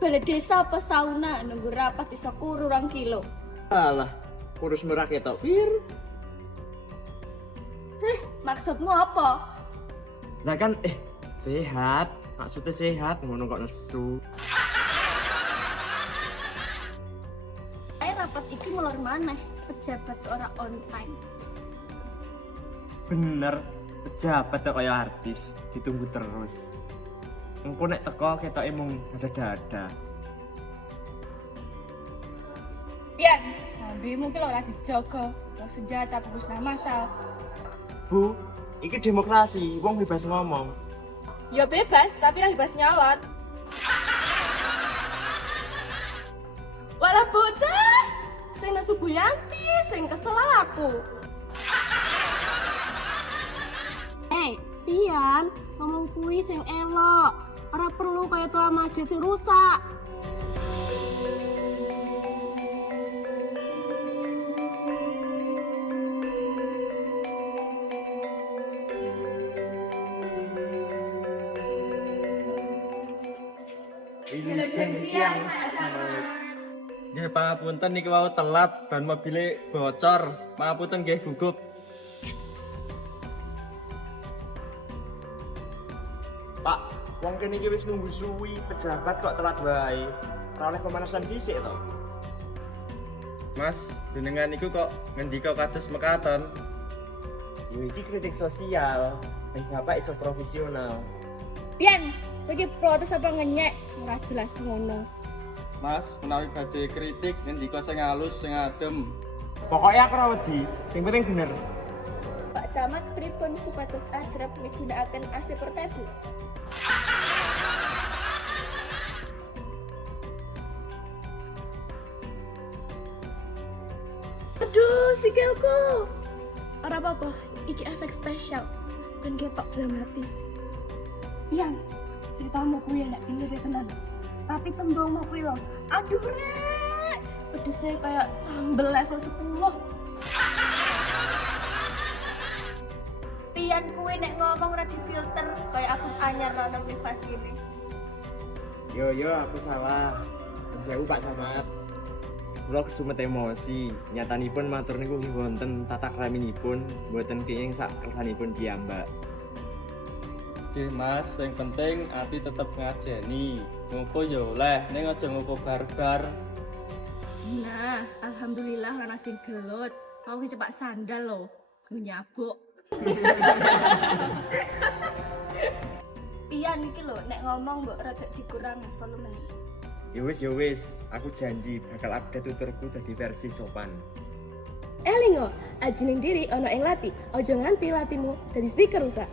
balai desa apa sauna nunggu rapat iso kuru 2 kilo. Alah, kurus merak ketok pir. Maksudmu apa? Lah kan sehat, maksudnya sehat ngono kok nesu. Ayo rapat iki mulur maneh, pejabat ora on time. Bener, pejabat kok kaya artis, ditunggu terus. Engko nek teko ketoke mung dada-dada. Pian, nambimu ki lho ora dijaga, lho senjata pemusnah massal. Bu, iki demokrasi, wong bebas ngomong. Ya bebas, tapi ra bebas nyolot. Walah bocah, sing nesu Bu Yanti, sing kesel aku. Pian, ngomong kuwi sing elok. Ora perlu kaya tua masjid sing rusak. Nggih, pangapunten niki wau telat, ban mobile bocor. Pangapunten nggih gugup. Pak, wong kene iki wis nunggu suwi, pejabat kok telat wae. Ora oleh pemanasan dhisik to. Mas, jenengan iku kok ngendika kados mekaten? Yo iki kritik sosial, dan Bapak iso profesional. Pian, iki protes apa ngenyek? Ora jelas ngono. Mas, menawi badhe kritik ngendika sing halus, sing adem. Pokoknya aku ora wedi, sing penting bener. Pak Camat pripun supados asrep migunakaken AC portable? Aduh, sikilku. Ora apa-apa, iki efek spesial. Ben ketok dramatis. Pian, ceritamu kuwi enak bener ya tenan. Tapi tembungmu kuwi lho. Aduh, Rek. Pedesnya kayak sambel level 10. Pian kuwi nek ngomong ora difilter kaya akun anyar ana privasine. Yo, aku salah. Sewu Pak Camat. Kula kesumet emosi. Nyatanipun matur niku nggih wonten tata kraminipun, mboten kenging sak kersanipun piyambak. Nggih Mas, sing penting ati tetep ngajeni. Nguku ya oleh, ning aja nguku barbar. Nah, alhamdulillah ora sing gelut. Mau ki cepak sandal lho, nyabuk. Pian iki lho nek ngomong mbok rada dikurangi volumene. Ya wis, aku janji bakal update tuturku dadi versi sopan. Elingo, aji ning diri ana ing lati. Ojo nganti latimu dadi speaker rusak.